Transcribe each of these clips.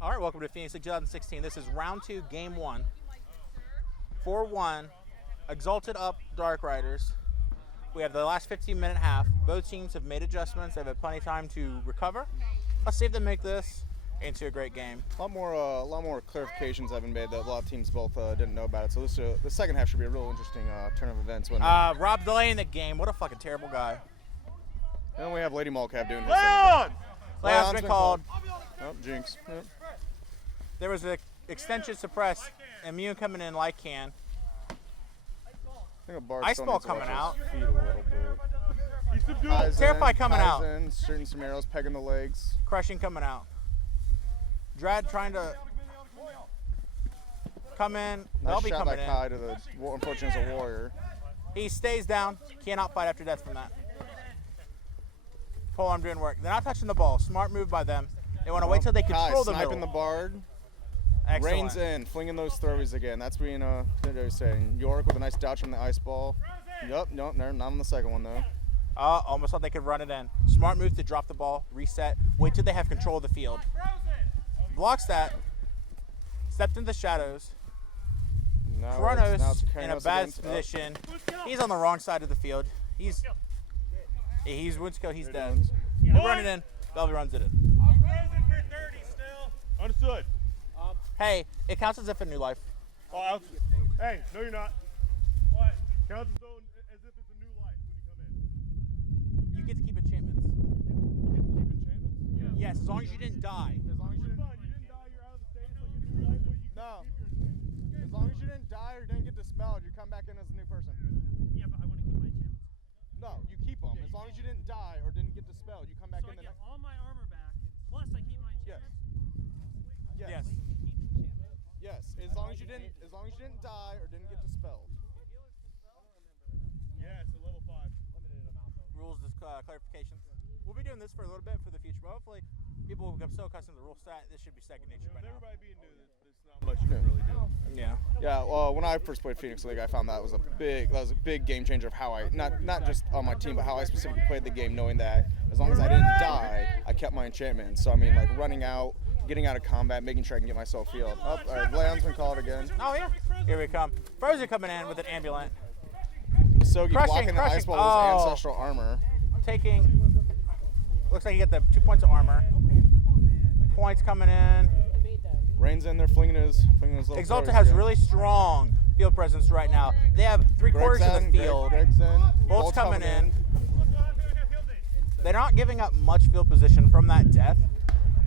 All right, welcome to Phoenix 2016. This is round 2, game 1. 4-1, Exalted up Dark Riders. We have the last 15-minute half. Both teams have made adjustments. They've had plenty of time to recover. Let's see if they make this into a great game. A lot more clarifications have been made that a lot of teams both didn't know about it. So the second half should be a real interesting turn of events. When Rob delaying the game. What a fucking terrible guy. and we have Lady Molcab doing his Leon's Leon's been been called. Oh, jinx. Yep. There was an extension suppress. Immune coming in like can. I think a bar Ice still ball needs to coming watch his out. feet a little bit. Ties Terrify in, coming ties out. in, shooting some arrows, pegging the legs. Crushing coming out. Drad trying to come in. Nice Belby shot coming by in. Kai to the, unfortunately, as a warrior. He stays down. Cannot fight after death from that. Polearm doing work. They're not touching the ball. Smart move by them. They want to wait till they control the Kai sniping middle. the bard. Excellent. Reins in, flinging those throwies again. That's being saying. York with a nice dodge from the ice ball. Yup, nope, not on the second one though. Almost thought they could run it in. Smart move to drop the ball, reset, wait till they have control of the field. Blocks that. Stepped into the shadows. Kronos in a bad position. He's on the wrong side of the field. He's Woodsko, he's dead. They're running in. Belby runs it in. I'm frozen for 30 still. Understood. Hey, it counts as if a new life. Oh, hey, no you're not. What? Counts as though as if it's a new life when you come in. You get to keep enchantments. You get to keep enchantments? Yeah. Yes, as long as you didn't die. As long as you It's didn't, fine. You didn't die, you're out of the state. It's like a new life, but you No. can keep your enchantments. as long as you didn't die or didn't get dispelled, you come back in as a new person. Yeah, but I want to keep my enchantments. No, you keep them. As long as you didn't die or didn't get dispelled, you come back So I in the get all my armor back, plus I keep my Yes. enchantments? Yes. Yes. Wait, you keep enchantments? Yes. As long as you didn't die or didn't get dispelled. Yeah, it's a level 5. Rules clarifications. We'll be doing this for a little bit for the future, but hopefully people will become so accustomed to the rule set, this should be second nature by With now. everybody being new, there's not much you can really do. Yeah. Yeah. Well, when I first played Phoenix League, I found that was a big game changer of how I not just on my team, but how I specifically played the game, knowing that as long as I didn't die, I kept my enchantments. So I mean, like running out, getting out of combat, making sure I can get myself healed. Oh, all right, Leon's been called again. Oh yeah. Here we come. Frozen coming in with an ambulant. Sogi blocking the Crushing. ice ball with his Oh. ancestral armor. Taking. Looks like you get the 2 points of armor. Points coming in. Reins in there, flinging his little. Exalted throws has again. really strong field presence right now. They have three-quarters Greg's of the in, field. Greg's in. Bolt's coming in. They're not giving up much field position from that death.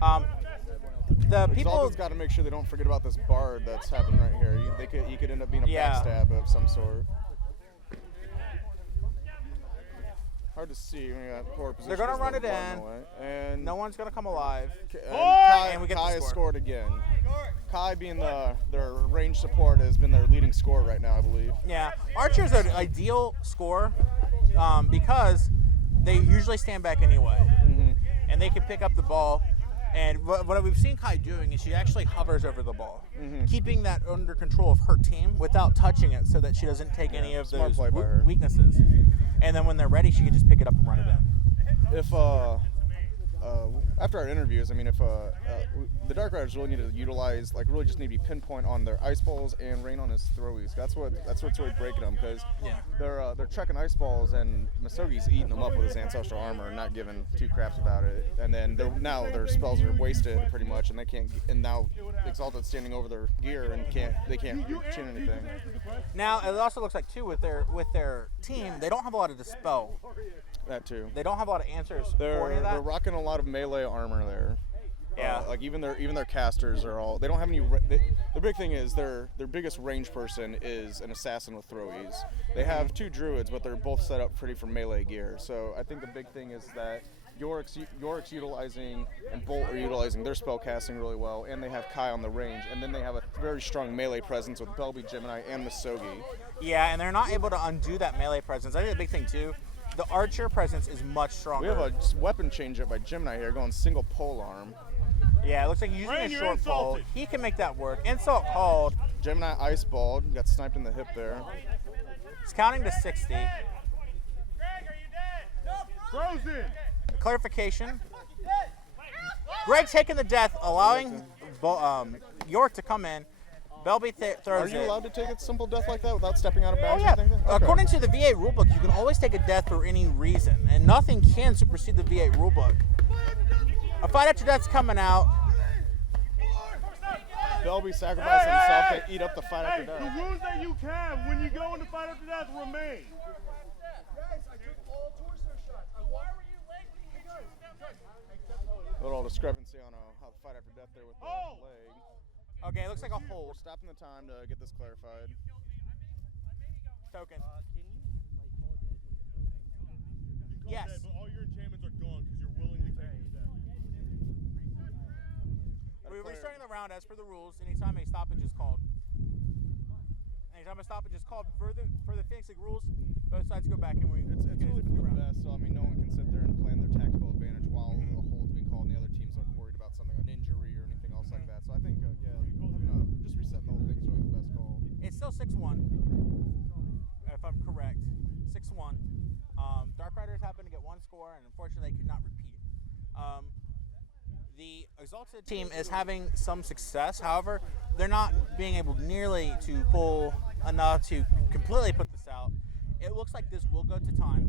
The people. Exalted's got to make sure they don't forget about this bard that's happening right here. He could end up being a Yeah. backstab of some sort. Hard to see when you got poor position. They're gonna as run the it ball in. away. And No one's gonna come alive. Kai, And we get the Kai has score. scored again. Kai being their range support has been their leading scorer right now, I believe. Yeah, Archer's an ideal score because they usually stand back anyway, and they can pick up the ball. And what we've seen Kai doing is she actually hovers over the ball, keeping that under control of her team without touching it, so that she doesn't take any of smart those play by her. weaknesses. And then when they're ready, she can just pick it up and run it in. If after our interviews, I mean, if the Dark Riders really need to utilize, like, really just need to be pinpoint on their ice balls and rain on his throwies. That's what's really breaking them, because they're chucking ice balls and Masogi's eating them up with his ancestral armor and not giving two craps about it. And then now their spells are wasted pretty much, and they can't. And now Exalted standing over their gear and they can't chin anything. Now it also looks like too with their team, they don't have a lot of dispel. That too. They don't have a lot of answers for any of They're that. rocking a lot of melee armor there. Yeah. Like even their casters are all. They don't have any. The big thing is their biggest range person is an assassin with throwies. They have two druids, but they're both set up pretty for melee gear. So I think the big thing is that York's utilizing and Bolt are utilizing their spell casting really well, and they have Kai on the range, and then they have a very strong melee presence with Belby, Gemini, and Masogi. Yeah, and they're not able to undo that melee presence. I think the big thing too, the archer presence is much stronger. We have a weapon change up by Gemini here, going single pole arm. Yeah, it looks like he's using Rain, a you're short pole. insulted. He can make that work. Insult called. Gemini ice balled, got sniped in the hip there. He's counting to 60. Greg, are you dead? Frozen. Clarification. Greg taking the death, allowing York to come in. Belby throws Are you it. allowed to take a simple death like that without stepping out of Oh bounds? yeah. Or anything? Okay. According to the V8 rulebook, you can always take a death for any reason, and nothing can supersede the V8 rulebook. A fight after death's coming out. Belby sacrificed himself to eat up the fight Hey, after the death. rules that you can when you go into fight after death remain. A little discrepancy on how the fight after death there with the leg. Okay, it looks like a We're hold. stopping the time to get this clarified. Token. Can you like call it dead when you're frozen? Yes. Dead, but all your enchantments are gone because you're willingly taking the death. We're restarting the round as per the rules. Anytime a stoppage is called. Anytime a stoppage is called for the Phoenix League rules, both sides go back and we It's finish really the for the round. best, so I mean, no one can sit there and plan their tactical advantage while a hold's being called and the other team's like worried about something, an injury or anything else like that. So I think, just resetting the whole thing is really the best call. It's still 6-1, if I'm correct. 6-1. Dark Riders happen to get one score, and unfortunately, they could not repeat. The Exalted team is having some success. However, they're not being able nearly to pull enough to completely put this out. It looks like this will go to time.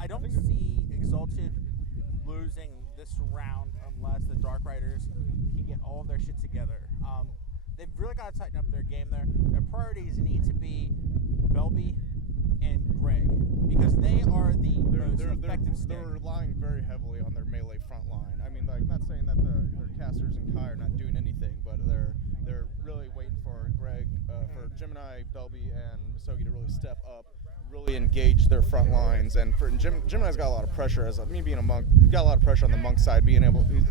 I don't see Exalted losing this round unless the Dark Riders can get all of their shit together. They've really got to tighten up their game there. Their priorities need to be Belby and Greg because they are the most effective stick. They're relying very heavily on their melee front line. I mean, like, not saying that their casters and Kai are not doing anything, but they're really waiting for Greg, for Gemini, Belby, and Misogi to really step up, really engage their front lines. And for Gemini's got a lot of pressure as me being a monk. Got a lot of pressure on the monk side, he's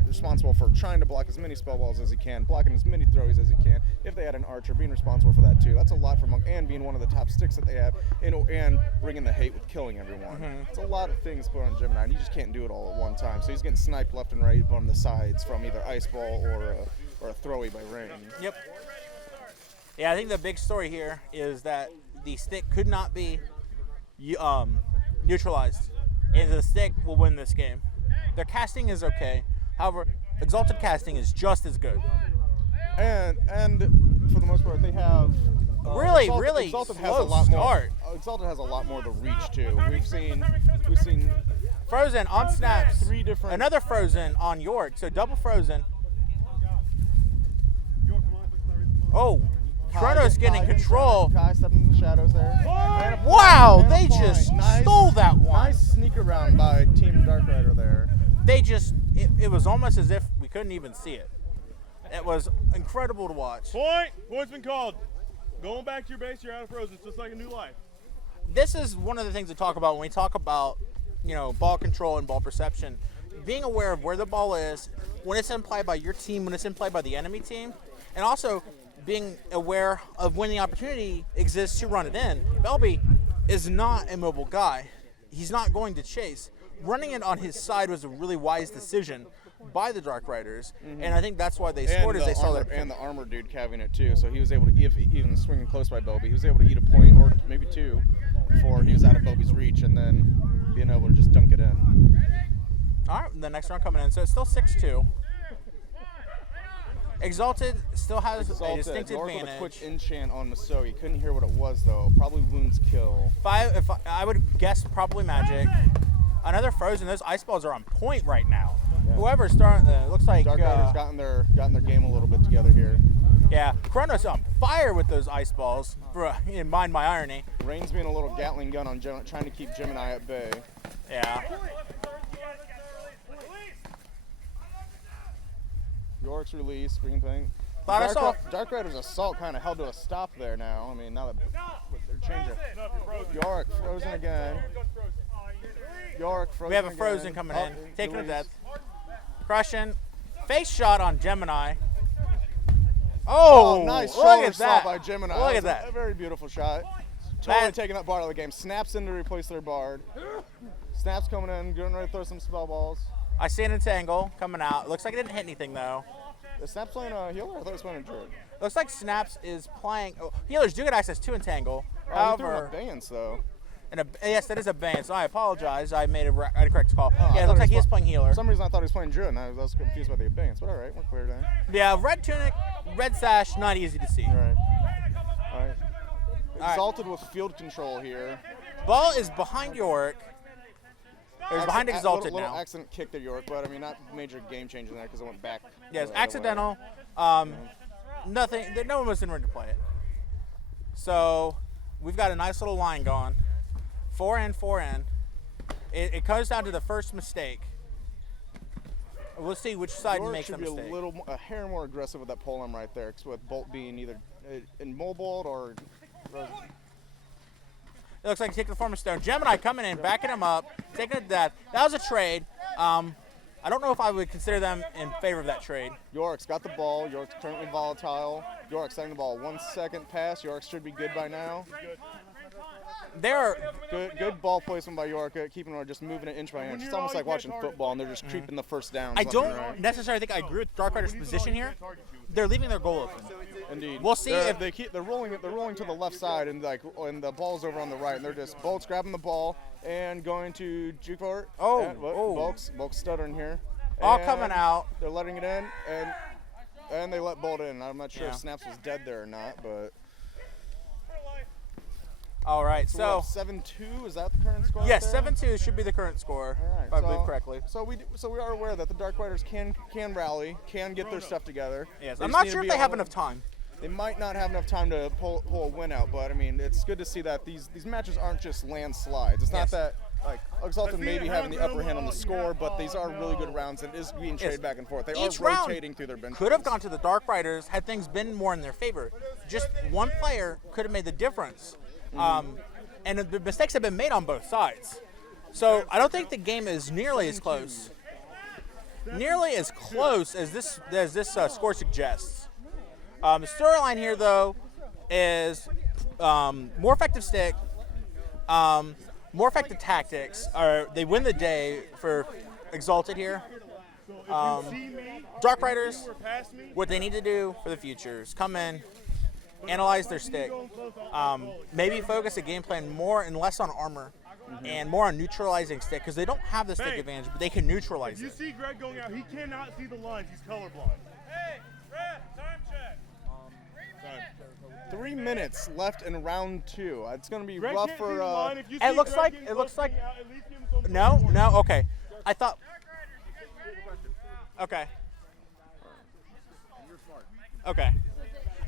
responsible for trying to block as many spell balls as he can, blocking as many throwies as he can. If they had an archer, being responsible for that too. That's a lot for monk, and being one of the top sticks that they have, and bringing the hate with killing everyone. It's a lot of things put on Gemini, and he just can't do it all at one time. So he's getting sniped left and right on the sides from either ice ball or a throwy by rain. Yep. Yeah, I think the big story here is that the stick could not be neutralized, and the stick will win this game. Their casting is okay. However, Exalted casting is just as good. And for the most part, they have Really Exalted has slow a lot start. more. Exalted has a lot more to reach too. We've seen Frozen on snaps. 3 different. Another Frozen on York, so double Frozen. Oh, Chronos getting control. Kai stepping in the shadows there. And a point, Wow, and a they point. just Nice- stole that one. Nice sneak around by Team Dark Rider there. It was almost as if we couldn't even see it. It was incredible to watch. Point's been called. Going back to your base, you're out of frozen. It's just like a new life. This is one of the things we talk about when we talk about, ball control and ball perception. Being aware of where the ball is, when it's in play by your team, when it's in play by the enemy team, and also being aware of when the opportunity exists to run it in. Belby is not a mobile guy. He's not going to chase. Running it on his side was a really wise decision by the Dark Riders, and I think that's why they scored as they saw that. And the armor dude capping it too, so he was able to, even swinging close by Belby, he was able to eat a point or maybe 2 before he was out of Belby's reach, and then being able to just dunk it in. All right, the next round coming in, so it's still 6-2. Exalted still has a distinct York with a advantage. quick enchant on Misogi. Couldn't hear what it was though. Probably wounds kill. If I would guess probably magic. Another Frozen. Those ice balls are on point right now. Yeah. Whoever's starting, looks like Dark Riders gotten their game a little bit together here. yeah. Chronos on fire with those ice balls. Mind my irony. Rain's being a little Gatling gun on trying to keep Gemini at bay. Yeah. York's release, green thing. Thought I saw. Dark Rider's assault kind of held to a stop there now. I mean, now that they're changing. York frozen again. York frozen We have a again. Frozen coming in, taking a release. death. Crushing. Face shot on Gemini. Oh, nice look shoulder at slot that. by Gemini. Look at was that. A very beautiful shot. Totally That- taking that bard out of the game. Snaps in to replace their bard. Snaps coming in, getting ready to throw some spell balls. I see an entangle coming out. Looks like it didn't hit anything though. Is Snaps playing a healer? I thought he was playing a druid. Looks like Snaps is playing. Oh, healers do get access to entangle. Oh, he threw him However, a dance though. Yes, that is a ban. So I apologize. I made a correct call. I Yeah, it thought looks like he he is was playing healer. For some reason, I thought he was playing Drew, and I was confused by the abeyance. But all right, we're clear then. Yeah, red tunic, red sash, not easy to see. All right. All right. right. Exalted with field control here. Ball is behind York. It was behind Exalted little now. accident kick to York, but I mean, not major game changer there because it went back. Yes, the other way. accidental. Nothing. No one was in ready to play it. So we've got a nice little line going. 4N, 4N. It comes down to the first mistake. We'll see which side York makes the should be mistake. a hair more aggressive with that pole arm right there, 'cause with Bolt being either immobile or. It looks like he's taking the form of Stone. Gemini coming in, backing him up, taking it to death. That was a trade. I don't know if I would consider them in favor of that trade. York's got the ball. York's currently volatile. York's setting the ball 1 second pass. York should be good by now. They're Good ball placement by York, keeping or just moving it inch by inch. It's almost like watching football, and they're just creeping the first down. I don't necessarily think I agree with Dark Rider's position here. They're leaving their goal open. Indeed. We'll see if they're rolling to the left side, and the ball's over on the right, and they're just Bolt's grabbing the ball and going to juke for it. Bolt's stuttering here. All And coming out. They're letting it in, and they let Bolt in. I'm not sure Yeah. if Snaps was dead there or not, but. All right, so 7-2 is that the current score? yes, out there? 7-2 should be the current score, All right, if I believe correctly. So we are aware that the Dark Riders can rally, can get their stuff together. Yes, They I'm just not need to sure if be they have able- enough time. They might not have enough time to pull a win out, but I mean, it's good to see that these matches aren't just landslides. It's not Yes. that like Exalted maybe having the upper hand on the score, but these are really good rounds and it is being traded back and forth. They Each are round rotating through their benches. could have gone to the Dark Riders had things been more in their favor. Just one player could have made the difference. And the mistakes have been made on both sides. So I don't think the game is nearly as close. Nearly as close as this score suggests. The storyline here, though, is more effective stick, more effective tactics. They win the day for Exalted here. Dark Riders, what they need to do for the future is come in, analyze their stick, maybe focus the game plan more and less on armor and more on neutralizing stick because they don't have the stick advantage, but they can neutralize You it. see Greg going out, he cannot see the lines, he's colorblind. Hey, Brett, time check. 3 minutes left in round 2. It's going to be Greg rough can't see for. the line. If you It see looks Greg like- getting it looks close like- out, at least give him some No, okay. I thought. Okay. Okay.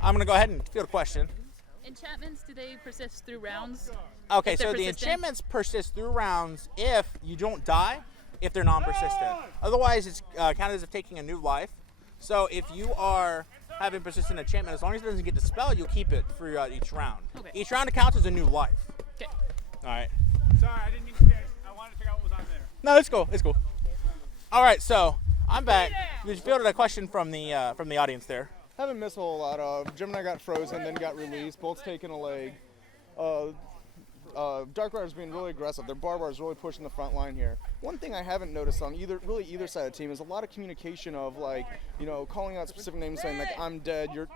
I'm going to go ahead and field a question. Enchantments, do they persist through rounds? Okay, If they're so the persistent? enchantments persist through rounds if you don't die, if they're non-persistent. Otherwise, it's counted as if taking a new life. So if you are having persistent enchantment, as long as it doesn't get dispelled, you'll keep it throughout each round. Okay. Each round counts as a new life. Okay. All right. Sorry, I didn't mean to say. I wanted to figure out what was on there. No, it's cool. It's cool. All right, so I'm back. We fielded a question from the audience there. Haven't missed a whole lot. Gemini got frozen, then got released. Bolt's taking a leg. Dark Rider's being really aggressive. Their Barbar's really pushing the front line here. One thing I haven't noticed on either side of the team is a lot of communication of like, calling out specific names, saying like I'm dead. You're,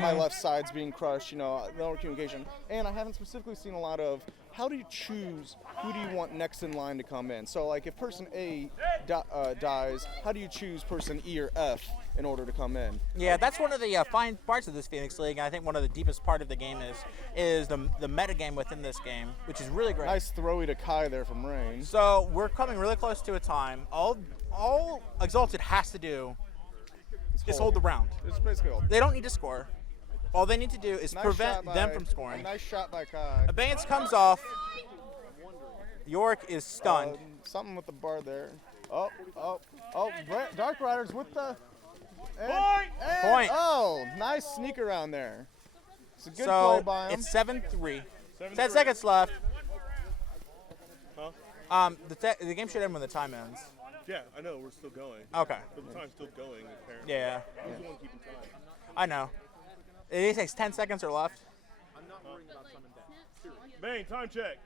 my left side's being crushed. No communication. And I haven't specifically seen a lot of how do you choose who do you want next in line to come in. So like if person A dies, how do you choose person E or F in order to come in? Yeah, that's one of the fine parts of this Phoenix League. And I think one of the deepest part of the game is the meta game within this game, which is really great. Nice throwy to Kai there from Rain. So we're coming really close to a time. All Exalted has to do is hold the round. It's basically all. They don't need to score. All they need to do is Nice prevent shot them by- from scoring. Nice shot by Kai. Abeyance comes off. York is stunned. Something with the bar there. Oh, Dark Riders with the Point. Oh, nice sneak around there. It's a good So play by him. it's 7-3. 10 seconds left. The game should end when the time ends. Yeah, I know, we're still going. Okay. But the time's still going, apparently. Yeah, Who's the one keeping time? I know. It takes 10 seconds or left. Bane, time check.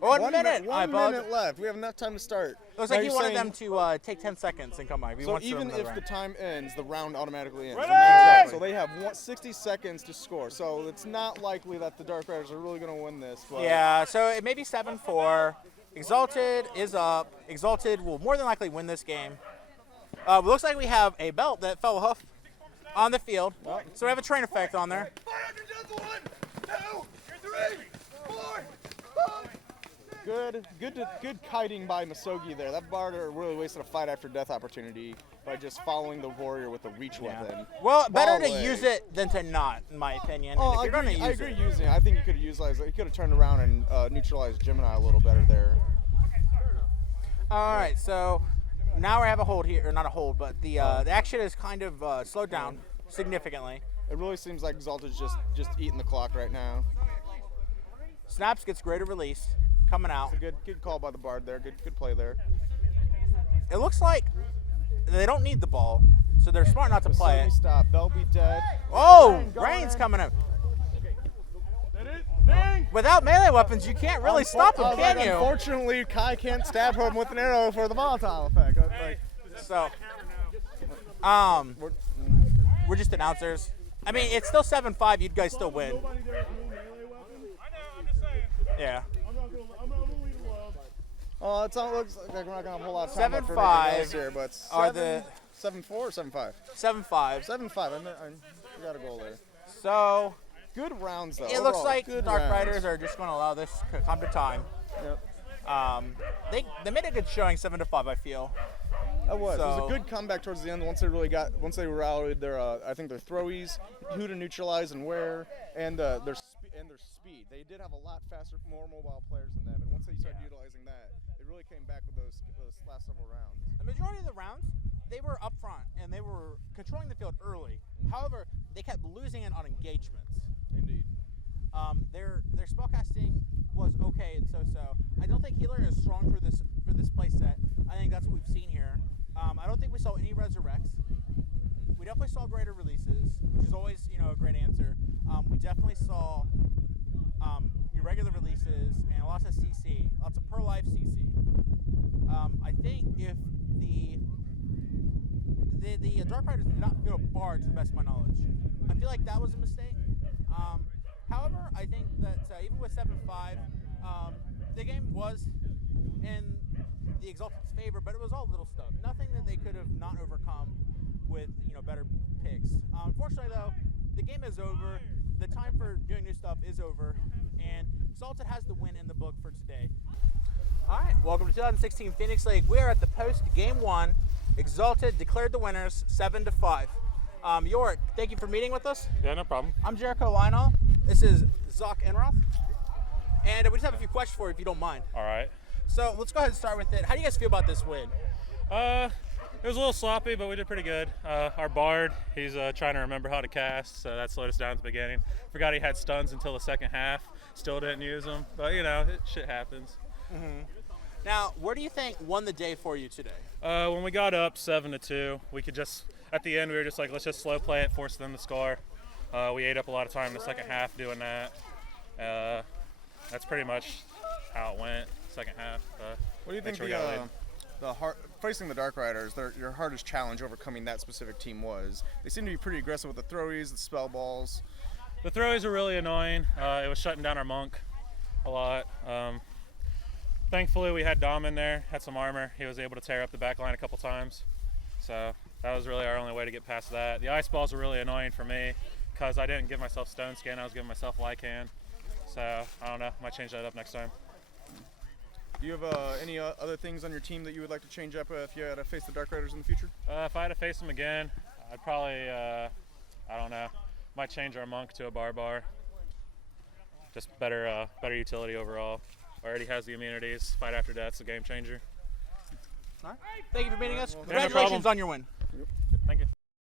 1 minute. I 1 apologize. minute left. We have enough time to start. Looks Now like he you're wanted saying- them to take 10 seconds and come by. He So wants them even another if the round. time ends, the round automatically ends. Ready! So they have 60 seconds to score. So it's not likely that the Dark Riders are really going to win this. But Yeah, so it may be 7-4. Exalted is up. Exalted will more than likely win this game. It looks like we have a belt that fell off on the field. So we have a train effect on there. Good kiting by Masogi there. That Barter really wasted a fight after death opportunity by just following the warrior with a reach weapon. Well, better Ball to leg. use it than to not, in my opinion. And Oh, if I you're going to agree, I use agree it, using it. I think he could have utilized it. He could have turned around and neutralized Gemini a little better there. all right. So now we have a hold here, or not a hold, but the action is kind of slowed down significantly. It really seems like Exalted's just eating the clock right now. Snaps gets greater release coming out. Good call by the Bard there. Good play there. It looks like they don't need the ball, so they're smart not to play Masogi it. stop. Bell be dead. Oh, Going Rain's in. coming in. That is. Ding! Without melee weapons, you can't really stop him, can you? Unfortunately, Kai can't stab him with an arrow for the volatile effect. So, We're- we're just announcers. I mean, it's still 7-5. You guys still win. Nobody there has no melee weapon. I know, I'm just saying. Yeah. I'm not gonna lead alone. Oh, it looks like we're not gonna have a whole lot of time left for 7-5 anything else here, but are the 7-4 or 7-5? 7-5. 7-5. We got a goal there. So Good rounds though. it looks Overall, like good Dark rounds. Riders are just going to allow this to come to time. Yep. They made a good showing, 7-5. I feel. It was. It was So- a good comeback towards the end. Once they rallied their, I think their throwies, who to neutralize and where, and their speed. They did have a lot faster, more mobile players than them. And once they started utilizing that, they really came back with those last several rounds. The majority of the rounds, they were up front and they were controlling the field early. However, they kept losing it on engagements. Indeed. Their spellcasting was okay and so. I don't think healer is strong for this play set. I think that's what we've seen here. I don't think we saw any resurrects. We definitely saw greater releases, which is always a great answer. We definitely saw your regular releases and lots of CC, lots of per life CC. I think if the Dark Riders did not feel a bar to the best of my knowledge. I feel like that was a mistake. However, I think that even with 7-5, the game was in the Exalted's favor, but it was all little stuff. Nothing that they could have not overcome with better picks. Unfortunately, though, the game is over. The time for doing new stuff is over, and Exalted has the win in the book for today. All right, welcome to 2016 Phoenix League. We are at the post game one. Exalted declared the winners 7-5. Yorick, thank you for meeting with us. Yeah, no problem. I'm Jericho Lionel. This is Xok and Roth. And we just have a few questions for you if you don't mind. All right. So let's go ahead and start with it. How do you guys feel about this win? It was a little sloppy, but we did pretty good. Our Bard, he's trying to remember how to cast, so that slowed us down at the beginning. Forgot he had stuns until the second half. Still didn't use them, but shit happens. Now, where do you think won the day for you today? When we got up 7-2, we could at the end we were just like, let's just slow play it, force them to score. We ate up a lot of time in the second half doing that. That's pretty much how it went. Second half. What do you think sure we got laid. facing the Dark Riders, your hardest challenge overcoming that specific team was? They seem to be pretty aggressive with the throwies, the spell balls. The throwies are really annoying. It was shutting down our monk a lot. Thankfully, we had Dom in there, had some armor. He was able to tear up the back line a couple times. So that was really our only way to get past that. The ice balls were really annoying for me because I didn't give myself stone skin. I was giving myself Lycan. So I don't know. Might change that up next time. Do you have any other things on your team that you would like to change up if you had to face the Dark Riders in the future? If I had to face them again, I'd probably, I don't know, might change our monk to a barbar. Just better utility overall. Already has the immunities. Fight after death's a game changer. All right. Thank you for meeting us. no Congratulations problem. on your win. Thank you.